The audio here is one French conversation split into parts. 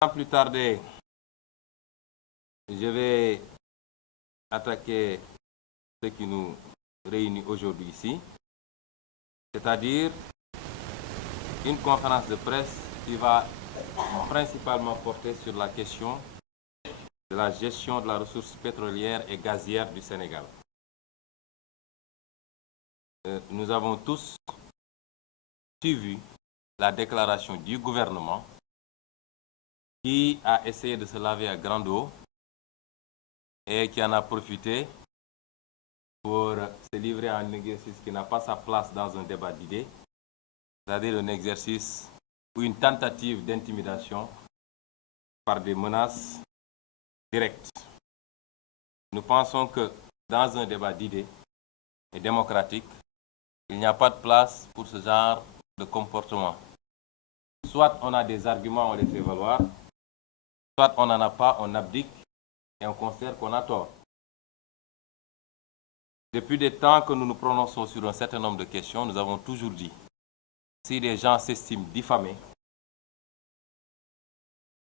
Sans plus tarder, je vais attaquer ce qui nous réunit aujourd'hui ici, c'est-à-dire une conférence de presse qui va principalement porter sur la question de la gestion de la ressource pétrolière et gazière du Sénégal. Nous avons tous suivi la déclaration du gouvernement qui a essayé de se laver à grande eau et qui en a profité pour se livrer à un exercice qui n'a pas sa place dans un débat d'idées, c'est-à-dire un exercice ou une tentative d'intimidation par des menaces directes. Nous pensons que dans un débat d'idées et démocratique, il n'y a pas de place pour ce genre de comportement. Soit on a des arguments, on les fait valoir, soit on n'en a pas, on abdique et on considère qu'on a tort. Depuis des temps que nous nous prononçons sur un certain nombre de questions, nous avons toujours dit, si les gens s'estiment diffamés,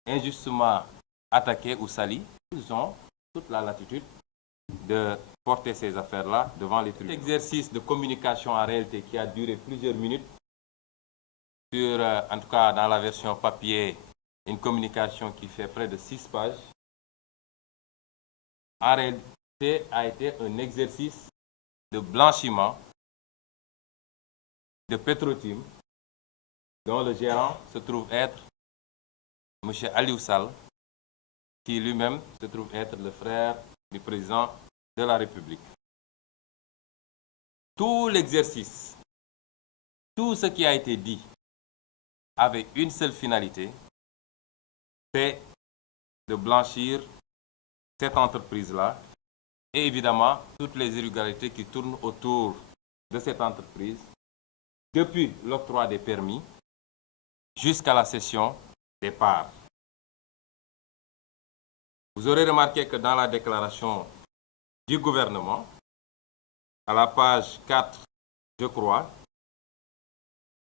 injustement attaqués ou salis, ils ont toute la latitude de porter ces affaires-là devant les tribunaux. Cet exercice de communication en réalité qui a duré plusieurs minutes, sur, en tout cas dans la version papier, une communication qui fait près de 6 pages, en réalité a été un exercice de blanchiment de Petro-Tim, dont le gérant se trouve être M. Aliou Sall, qui lui-même se trouve être le frère du président de la République. Tout l'exercice, tout ce qui a été dit avait une seule finalité, c'est de blanchir cette entreprise-là et évidemment toutes les irrégularités qui tournent autour de cette entreprise, depuis l'octroi des permis jusqu'à la cession des parts. Vous aurez remarqué que dans la déclaration du gouvernement, à la page 4, je crois,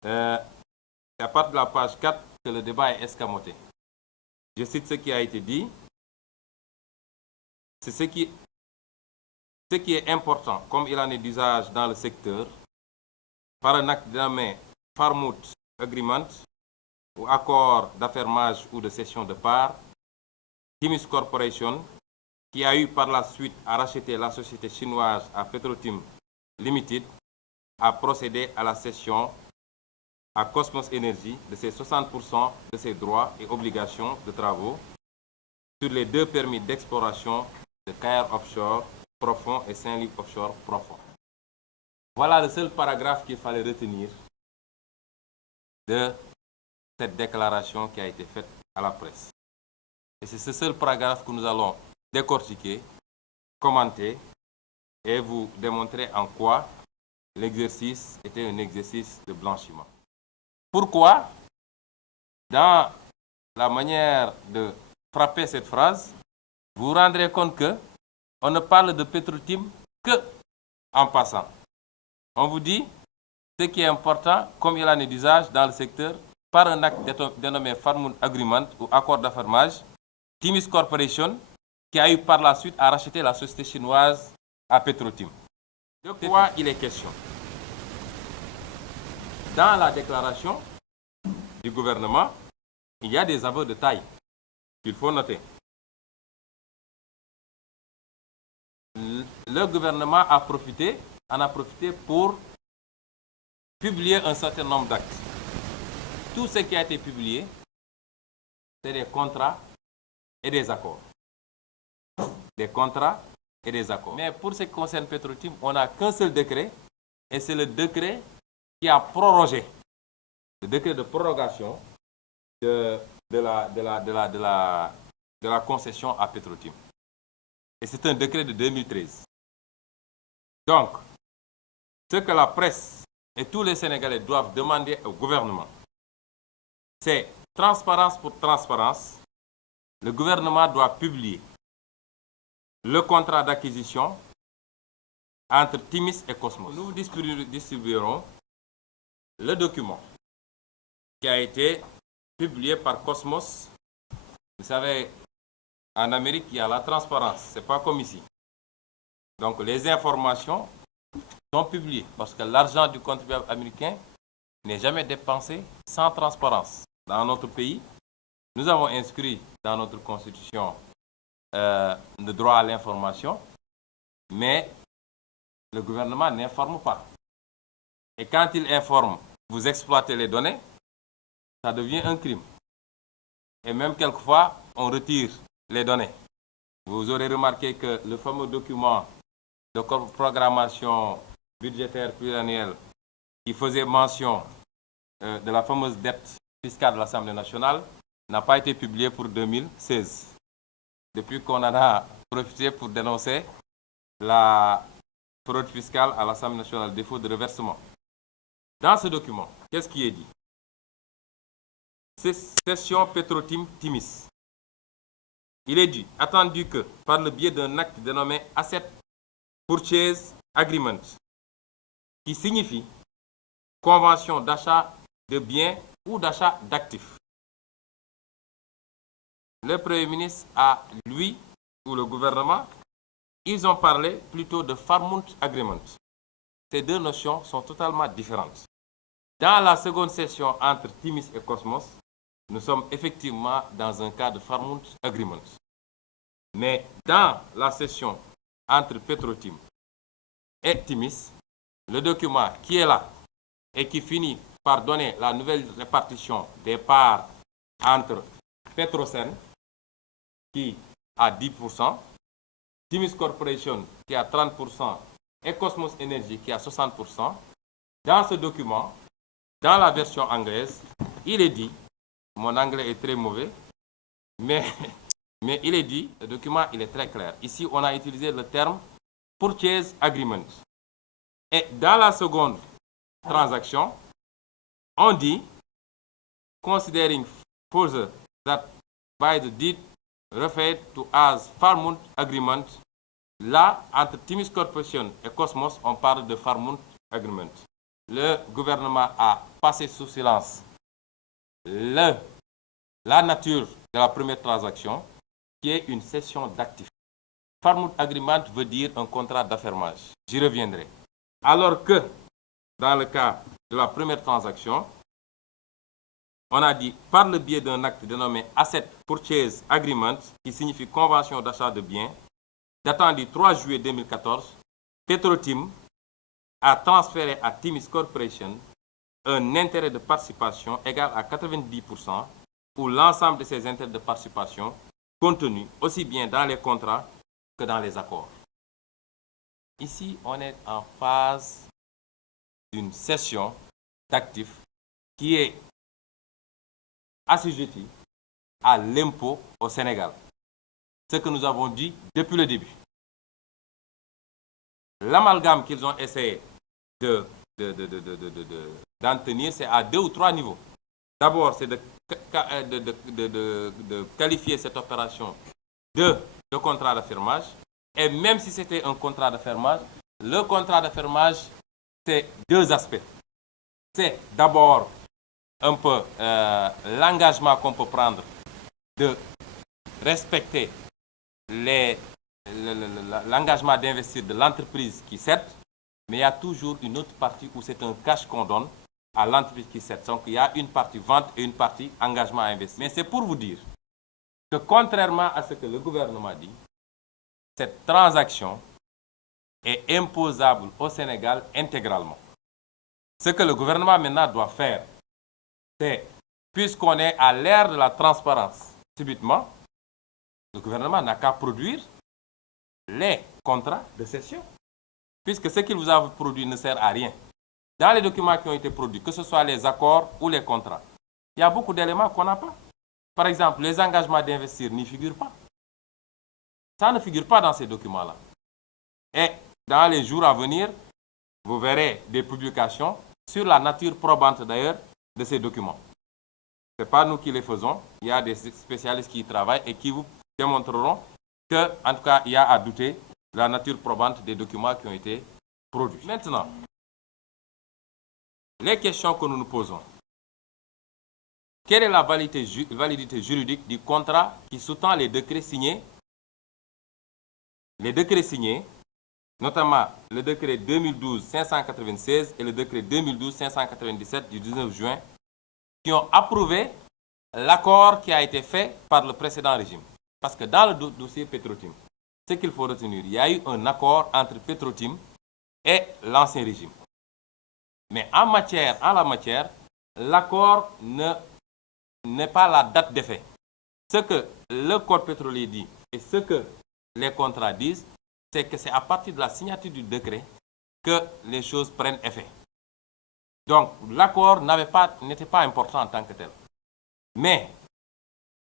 c'est à partir de la page 4 que le débat est escamoté. Je cite ce qui a été dit. C'est ce qui est important, comme il en est d'usage dans le secteur, par un acte dénommé Farmouth Agreement ou accord d'affermage ou de cession de parts, Timis Corporation, qui a eu par la suite à racheter la société chinoise à Petro-Tim Limited, a procédé à la cession à Cosmos Energy de ses 60% de ses droits et obligations de travaux sur les 2 permis d'exploration de Caire Offshore profond et Saint-Louis Offshore profond. Voilà le seul paragraphe qu'il fallait retenir de cette déclaration qui a été faite à la presse. Et c'est ce seul paragraphe que nous allons décortiquer, commenter et vous démontrer en quoi l'exercice était un exercice de blanchiment. Pourquoi, dans la manière de frapper cette phrase, vous vous rendrez compte que on ne parle de Petro-Tim que en passant. On vous dit ce qui est important, comme il en est d'usage dans le secteur, par un acte dénommé Farmouth Agreement ou accord d'affermage, Timis Corporation, qui a eu par la suite à racheter la société chinoise à Petro-Tim. De quoi il est question? Dans la déclaration du gouvernement, il y a des aveux de taille qu'il faut noter. Le gouvernement en a profité pour publier un certain nombre d'actes. Tout ce qui a été publié, c'est des contrats et des accords. Des contrats et des accords. Mais pour ce qui concerne Petro-Tim, on n'a qu'un seul décret, et c'est le décret qui a prorogé, le décret de prorogation de la concession à Petro-Tim. Et c'est un décret de 2013. Donc, ce que la presse et tous les Sénégalais doivent demander au gouvernement, c'est transparence pour transparence. Le gouvernement doit publier le contrat d'acquisition entre Timis et Cosmos. Nous distribuerons le document qui a été publié par Cosmos Vous savez, en Amérique, il y a la transparence. Ce n'est pas comme ici. Donc, les informations sont publiées parce que l'argent du contribuable américain n'est jamais dépensé sans transparence. Dans notre pays, nous avons inscrit dans notre constitution le droit à l'information, mais le gouvernement n'informe pas. Et quand il informe, vous exploitez les données, ça devient un crime. Et même quelquefois, on retire les données. Vous aurez remarqué que le fameux document de programmation budgétaire pluriannuelle qui faisait mention de la fameuse dette fiscale de l'Assemblée nationale n'a pas été publié pour 2016. Depuis qu'on en a profité pour dénoncer la fraude fiscale à l'Assemblée nationale, défaut de reversement. Dans ce document, qu'est-ce qui est dit? C'est Session Petro-Tim Timis. Il est dit, attendu que, par le biais d'un acte dénommé Asset Purchase Agreement, qui signifie convention d'achat de biens ou d'achat d'actifs, le Premier ministre a, lui, ou le gouvernement, ils ont parlé plutôt de Farmount Agreement. Ces deux notions sont totalement différentes. Dans la seconde session entre Timis et Cosmos, nous sommes effectivement dans un cas de Farmount Agreement. Mais dans la session entre Petro-Tim et Timis, le document qui est là et qui finit par donner la nouvelle répartition des parts entre Petrosen, qui a 10%, Timis Corporation, qui a 30%, et Cosmos Energy, qui a 60%, dans ce document, dans la version anglaise, il est dit, mon anglais est très mauvais, mais il est dit, le document il est très clair. Ici, on a utilisé le terme Purchase Agreement. Et dans la seconde transaction, on dit, considering further that by the deed referred to as Farmount Agreement, là, entre Timis Corporation et Cosmos, on parle de Farmount Agreement. Le gouvernement a passé sous silence la nature de la première transaction, qui est une cession d'actifs. Farmount Agreement veut dire un contrat d'affermage. J'y reviendrai. Alors que, dans le cas de la première transaction, on a dit, par le biais d'un acte dénommé Asset Purchase Agreement, qui signifie convention d'achat de biens, datant du 3 juillet 2014, Petro-Tim a transféré à Timis Corporation un intérêt de participation égal à 90% pour l'ensemble de ces intérêts de participation contenus aussi bien dans les contrats que dans les accords. Ici, on est en phase d'une cession d'actifs qui est assujettie à l'impôt au Sénégal. Ce que nous avons dit depuis le début. L'amalgame qu'ils ont essayé d'en tenir, c'est à 2 ou 3 niveaux. D'abord, c'est de qualifier cette opération de contrat d'affirmage. Et même si c'était un contrat d'affirmage, le contrat d'affirmage, c'est 2 aspects. C'est d'abord un peu l'engagement qu'on peut prendre de respecter l'engagement d'investir de l'entreprise qui cède, mais il y a toujours une autre partie où c'est un cash qu'on donne à l'entreprise qui cède. Donc il y a une partie vente et une partie engagement à investir. Mais c'est pour vous dire que contrairement à ce que le gouvernement dit, cette transaction est imposable au Sénégal intégralement. Ce que le gouvernement maintenant doit faire, c'est, puisqu'on est à l'ère de la transparence, subitement, le gouvernement n'a qu'à produire les contrats de cession, puisque ce qu'il vous a produit ne sert à rien. Dans les documents qui ont été produits, que ce soit les accords ou les contrats, il y a beaucoup d'éléments qu'on n'a pas. Par exemple, les engagements d'investir n'y figurent pas. Ça ne figure pas dans ces documents-là. Et dans les jours à venir, vous verrez des publications sur la nature probante d'ailleurs de ces documents. Ce n'est pas nous qui les faisons, il y a des spécialistes qui y travaillent et qui vous démontreront que, en tout cas, il y a à douter de la nature probante des documents qui ont été produits. Maintenant, les questions que nous nous posons. quelle est la validité juridique du contrat qui sous-tend les décrets signés? Les décrets signés, notamment le décret 2012-596 et le décret 2012-597 du 19 juin, qui ont approuvé l'accord qui a été fait par le précédent régime. Parce que dans le dossier Petro-Tim, ce qu'il faut retenir, il y a eu un accord entre Petro-Tim et l'ancien régime. Mais en la matière, l'accord n'est pas la date d'effet. Ce que le code pétrolier dit et ce que les contrats disent, c'est que c'est à partir de la signature du décret que les choses prennent effet. Donc, l'accord n'était pas important en tant que tel. Mais,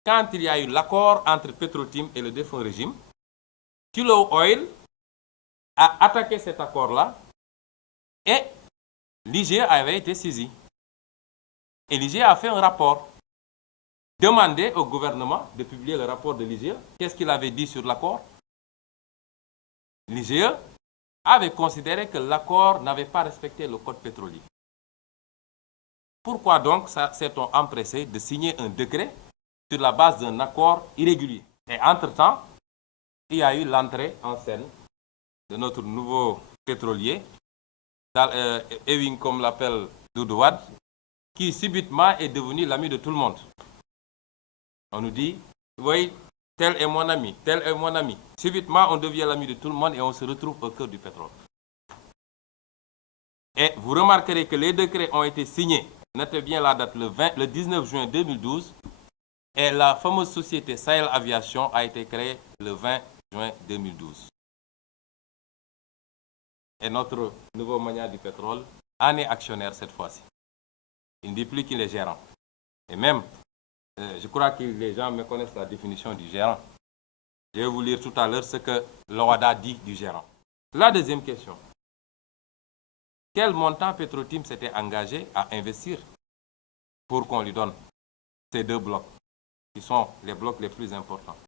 quand il y a eu l'accord entre Petro-Tim et le défunt régime, Tullow Oil a attaqué cet accord-là et l'IGE avait été saisi. Et l'IGE a fait un rapport. Demandé au gouvernement de publier le rapport de l'IGE. Qu'est-ce qu'il avait dit sur l'accord? L'IGE avait considéré que l'accord n'avait pas respecté le code pétrolier. Pourquoi donc s'est-on empressé de signer un décret sur la base d'un accord irrégulier? Et entre-temps, il y a eu l'entrée en scène de notre nouveau pétrolier, Ewing comme l'appelle Doudou Wade, qui subitement est devenu l'ami de tout le monde. On nous dit, oui, tel est mon ami, tel est mon ami. Subitement, on devient l'ami de tout le monde et on se retrouve au cœur du pétrole. Et vous remarquerez que les décrets ont été signés, notez bien la date, le 19 juin 2012, et la fameuse société Sahel Aviation a été créée le 20 juin 2012. Et notre nouveau magnat du pétrole en est actionnaire cette fois-ci. Il ne dit plus qu'il est gérant. Et même, je crois que les gens méconnaissent la définition du gérant. Je vais vous lire tout à l'heure ce que l'OHADA dit du gérant. La deuxième question. Quel montant Petro-Tim s'était engagé à investir pour qu'on lui donne ces deux blocs, qui sont les blocs les plus importants?